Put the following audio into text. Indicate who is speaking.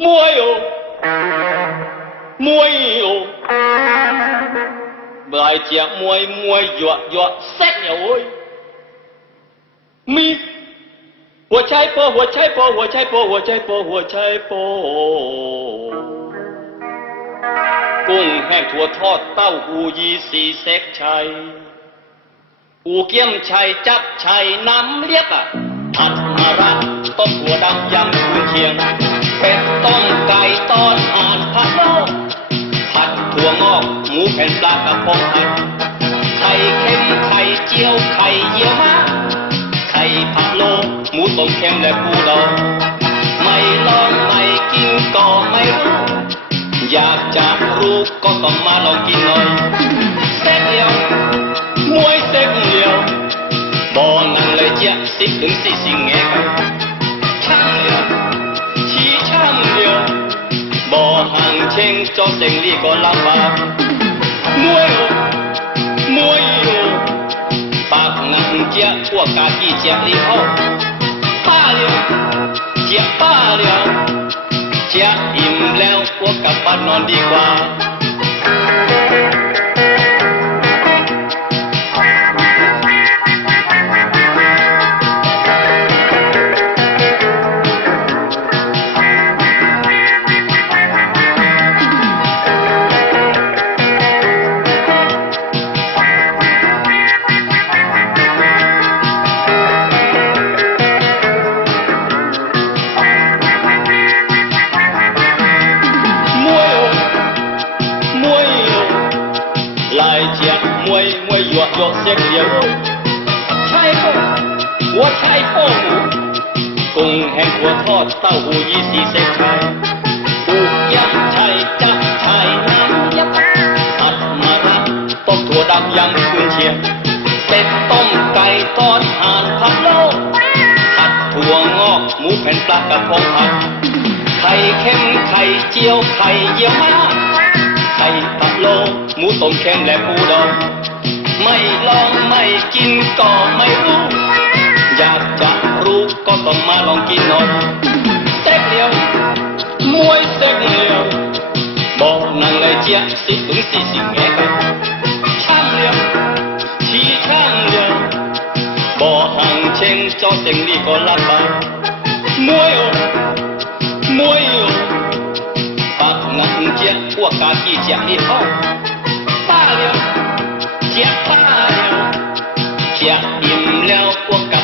Speaker 1: มวยโอมวยโอบายเจียมวยมวยหยวหยวเซ็กเนี่ยโอ้ยมีหัวใจโปหัวใจโปหัวใจโปหัวใจโปหัวใจโปกุ้งแห้งถั่วทอดเต้าหู้ยีสีเซ็กชัยอูเกี้ยมชัยจับชัยน้ำเลียกอะผัดมาระต้มถั่วดำยำกุนเชียง ถั่วงอกหมูแผ่นปลากระพงไข่เค็มไข่เจียวไข่เยี่ยวม้าไข่พะโลหมูต้มเค็มและปูดองไม่ลองไม่กินก็ไม่รู้ อยากจะรู้ก็ต้องมาลองกินหน่อยเซ็กเดียวมวยเซ็กเดียวบ่นั่งเลยเจี๊ยสิบถึงสี่สิงแง 轻松定呢個 number。妹哦，妹哦，白銀隻我家己隻你好，百了，隻百了，隻飲料我甲八兩你掛。 ยหยวกหยวกเสียงเดียวโอ้ยใช่โป้หัวใช่โป้หมูกุ้งแห้งหัวทอดเต้าหูยี่สีเซ็กไข่ปูย่างไช่จับไช่น้ำยับผัดมาระต้มถั่วดำยำกุนเชียงเป็ดต้มไก่ทอดห่านผัดโลกผัดถั่วงอกหมูแผ่นปลากระพงผัดไข่เค็มไข่เจียวไข่เยี่ยวม้าไข่พะโล้หมูต้มเค็มและปูดอง ไม่ลองไม่กินก็ไม่รู้ อยากจะรู้ก็ต้องมาลองกินหน่อยเต็กเดียวมวยเต็กเดียวบอกนางเลยเจียสิถึงสี่สิบแง่กันช่างเดียวชี้ช่างเดียวบอกห่างเชงเจ้าเสียงดีก็ลับบากมวยโอมวยอยู่ปากงันเจียพวกกากีเจียนี่เข้า เจียอิ่มแล้วพวกกลั